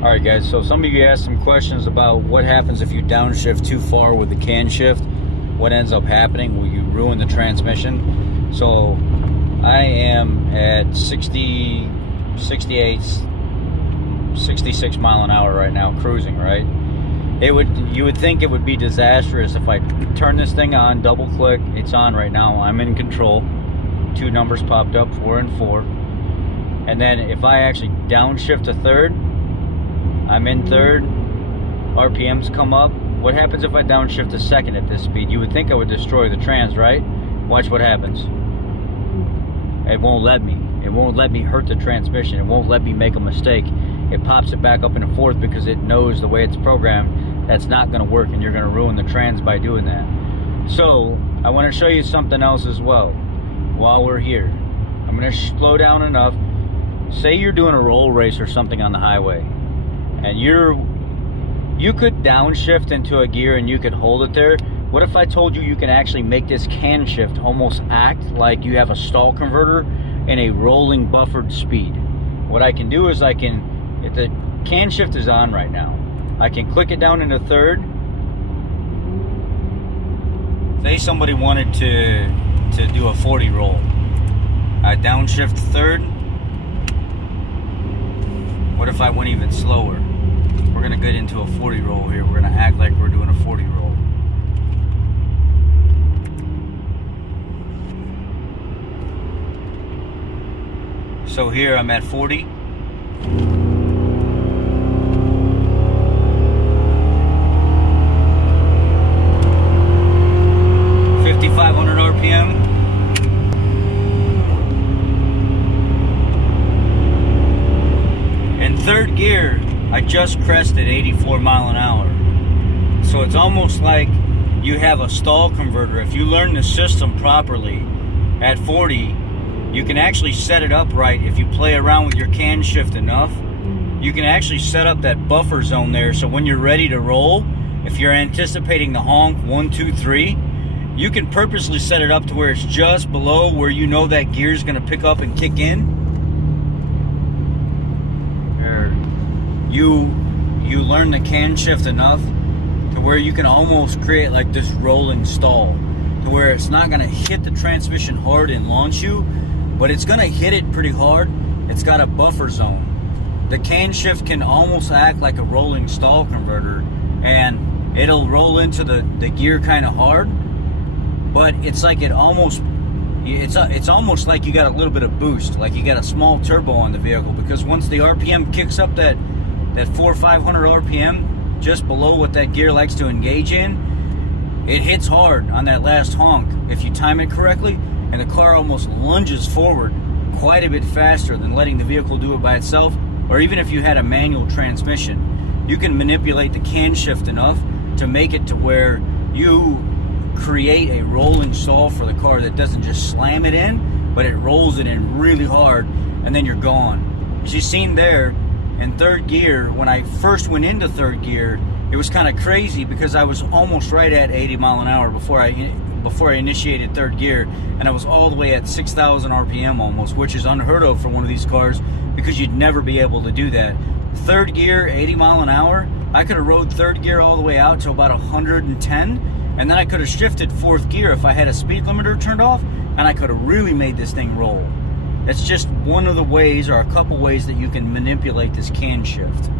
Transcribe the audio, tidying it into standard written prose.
Alright guys, so some of you asked some questions about what happens if you downshift too far with the CanShift. What ends up happening? Will you ruin the transmission? So I am at 60, 68, 66 mile an hour right now, cruising, right? You would think it would be disastrous if I turn this thing on, double click, it's on right now, I'm in control. Two numbers popped up, 4 and 4. And then if I actually downshift to third, I'm in third, RPMs come up. What happens if I downshift to second at this speed? You would think I would destroy the trans, right? Watch what happens. It won't let me. It won't let me hurt the transmission. It won't let me make a mistake. It pops it back up into fourth because it knows the way it's programmed, that's not gonna work and you're gonna ruin the trans by doing that. So, I wanna show you something else as well while we're here. I'm gonna slow down enough. Say you're doing a roll race or something on the highway, and you could downshift into a gear and you could hold it there. What if I told you you can actually make this CanShift almost act like you have a stall converter in a rolling buffered speed? What I can do is if the CanShift is on right now, I can click it down into third. Say somebody wanted to do a 40 roll. I downshift to third. What if I went even slower? We're gonna get into a 40 roll here. We're gonna act like we're doing a 40 roll. So here I'm at 40. RPM. In third gear, I just crested 84 mile an hour. So it's almost like you have a stall converter. If you learn the system properly at 40, you can actually set it up right. If you play around with your CanShift enough, you can actually set up that buffer zone there. So when you're ready to roll, if you're anticipating the honk 1, 2, 3, you can purposely set it up to where it's just below where you know that gear is going to pick up and kick in. You learn the CanShift enough to where you can almost create like this rolling stall, to where it's not going to hit the transmission hard and launch you, but it's going to hit it pretty hard. It's got a buffer zone. The CanShift can almost act like a rolling stall converter, and it'll roll into the gear kind of hard, but it's like it's almost like you got a little bit of boost, like you got a small turbo on the vehicle, because once the RPM kicks up that 400 or 500 RPM, just below what that gear likes to engage in, it hits hard on that last honk if you time it correctly, and the car almost lunges forward quite a bit faster than letting the vehicle do it by itself. Or even if you had a manual transmission, you can manipulate the CanShift enough to make it to where you create a rolling stall for the car that doesn't just slam it in, but it rolls it in really hard, and then you're gone. As you've seen there, in third gear, when I first went into third gear, it was kind of crazy because I was almost right at 80 mile an hour before I initiated third gear, and I was all the way at 6,000 RPM almost, which is unheard of for one of these cars because you'd never be able to do that. Third gear, 80 mile an hour, I could have rode third gear all the way out to about 110, and then I could have shifted fourth gear if I had a speed limiter turned off, and I could have really made this thing roll. That's just one of the ways, or a couple ways, that you can manipulate this CanShift.